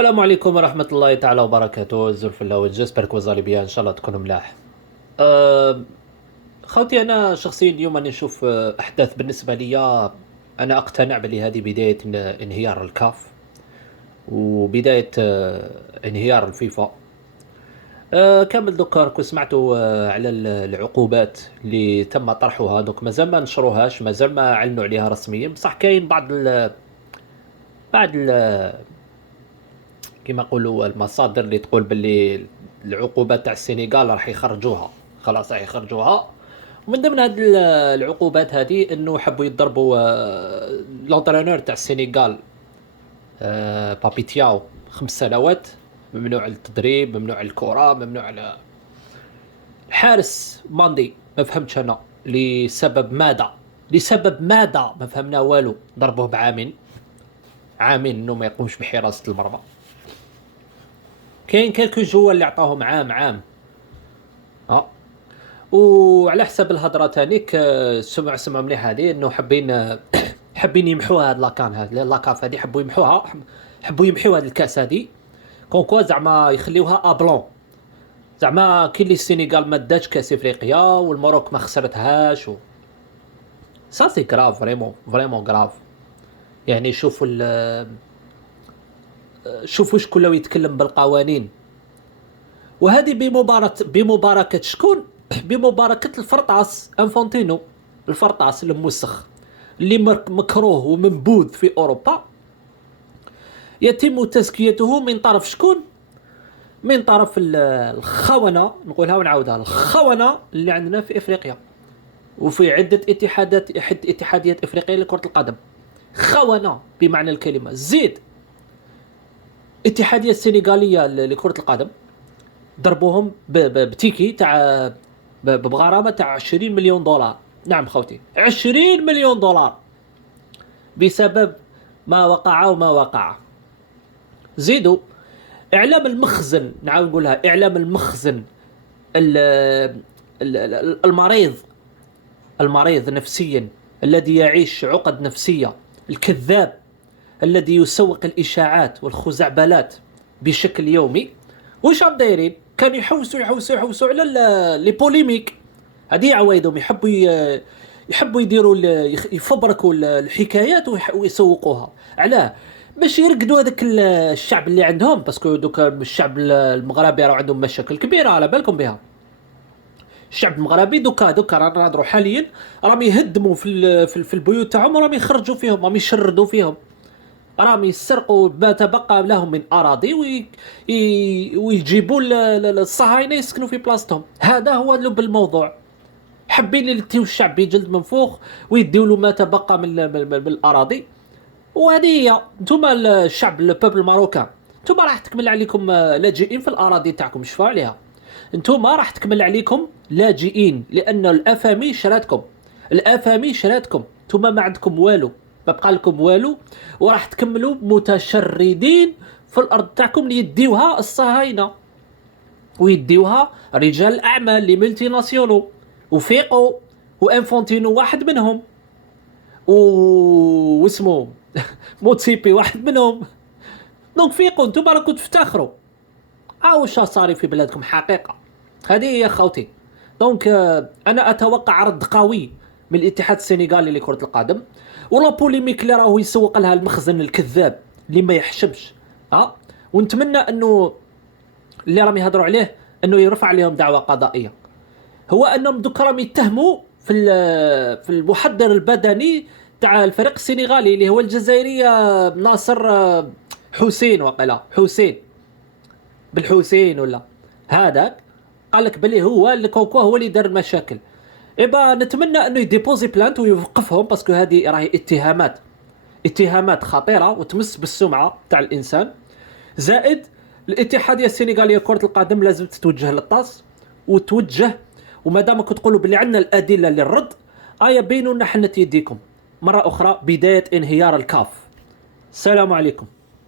السلام عليكم ورحمة الله تعالى وبركاته. الزول في الله جيسبرك وزالي بيان ان شاء الله تكونوا ملاح. أه خوتي، انا شخصيا اليوم انا نشوف احداث بالنسبة لي. انا اقتنع بلي هذه بداية انهيار الكاف، وبداية انهيار الفيفا. كامل دوكا راكم سمعتوا على العقوبات اللي تم طرحها. دوك مازال ما نشروهاش، مازال ما اعلنوا عليها رسميا، بصح كاين بعض كما يقولوا المصادر اللي تقول باللي العقوبات تاع السنغال راح يخرجوها. خلاص راح يخرجوها. ومن ضمن هذه العقوبات هذه انه حبوا يضربوا لونترينور تاع السنغال، بابي تياو، 5 سنوات ممنوع على التدريب، ممنوع على الكرة، ممنوع على الحارس ماندي. ما فهمتش انا لسبب ماذا، لسبب ماذا ما فهمنا والو. ضربوه بعامين، عامين انه ما يقومش بحراسة المرمى. كاين كالكو جوا اللي عطاهم عام. اه وعلى حسب الهضره تانيك، سمع مليح هذه انه حابين حابين يمحوها هاد لاكان، هاد لاكاف هذه حبوا يمحوها، حبوا يمحوا هاد الكاس هذه. كونكوا زعما يخليوها ابلون، زعما كي اللي السينيغال ما داتش كاس افريقيا والمروك ما خسرتهاش سا سي كراف، فريمون فريمون كراف. يعني شوفوا شوفوا شكون لو يتكلم بالقوانين. وهذه بمباركة شكون؟ بمباركة الفرطاس انفونتينو، الفرطاس الموسخ اللي مكروه ومنبوذ في اوروبا. يتم تزكيته من طرف شكون؟ من طرف الخونة، نقولها ونعاودها، الخونة اللي عندنا في افريقيا وفي عدة اتحاديات افريقية لكرة القدم. خونة بمعنى الكلمة. زيد اتحادية السنغالية لكرة القدم ضربوهم بتيكي تاع بغرامه تاع 20 مليون دولار. نعم خوتي، 20 مليون دولار بسبب ما وقع وما وقع. زيدوا اعلام المخزن، نعاود نقولها، اعلام المخزن المريض، المريض نفسيا، الذي يعيش عقد نفسية، الكذاب الذي يسوق الاشاعات والخزعبلات بشكل يومي. وش راهم دايرين؟ كانوا يحوسوا على لي بوليميك. هذه عوايدهم، يحبوا يديروا يفبركوا الحكايات ويسوقوها. علاه؟ باش يرقدوا هذاك الشعب اللي عندهم، باسكو دوكا الشعب المغربي راه عندهم مشاكل كبيره على بالكم بها. الشعب المغربي دوكا رانا نهضروا حاليا، راهم يهدموا في البيوت تاعهم، وراهم يخرجوا فيهم، راهم يشردوا فيهم، راهم يسرقوا ما تبقى لهم من اراضي ويجيبوا الصهاينه يسكنوا في بلاصتهم. هذا هو لب الموضوع. حابين يلتيو الشعب بجلد منفوخ ويديوا له ما تبقى من الاراضي. وهذه هي. نتوما الشعب البوبل الماروكان، نتوما راح تكمل عليكم لاجئين في الاراضي تاعكم. شفاو عليها؟ نتوما راح تكمل عليكم لاجئين، لان الافامي شراتكم، الافامي شراتكم. نتوما ما عندكم والو، ما بقى لكم والو، وراح تكملوا متشردين في الارض تاعكم اللي يديوها الصهاينه ويديوها رجال الاعمال لي ملتي ناسيونو. وفيقوا، وانفونتينو واحد منهم، واسمه موتسيبي واحد منهم. دونك فيقوا، نتوما راكم تفتخروا. واش صاري في بلادكم حقيقه. هذه هي خوتي. دونك انا اتوقع رد قوي من الاتحاد السنغالي لكرة القدم، ولا بوليميك اللي راهو يسوق لها المخزن الكذاب اللي ما يحشمش. ونتمنى انه اللي راهم يهضروا عليه انه يرفع عليهم دعوة قضائية. هو انهم دوك راهم يتهموا في المحضر البدني تاع الفريق السنغالي اللي هو الجزائري ناصر حسين، وقيلا حسين بالحسين ولا هذاك. قال لك بلي هو اللي كوكو هو اللي دار المشاكل. إبا نتمنى انه يديبوزي بلانت ويوقفهم، باسكو هذه راهي اتهامات خطيره وتمس بالسمعه تاع الانسان. زائد الاتحاديه السنغاليه لكره القدم لازم تتوجه للطاس وتوجه. وما دام كنت تقولوا بلي عندنا الادله للرد، بينوا لنا حنة يديكم مره اخرى بدايه انهيار الكاف. السلام عليكم.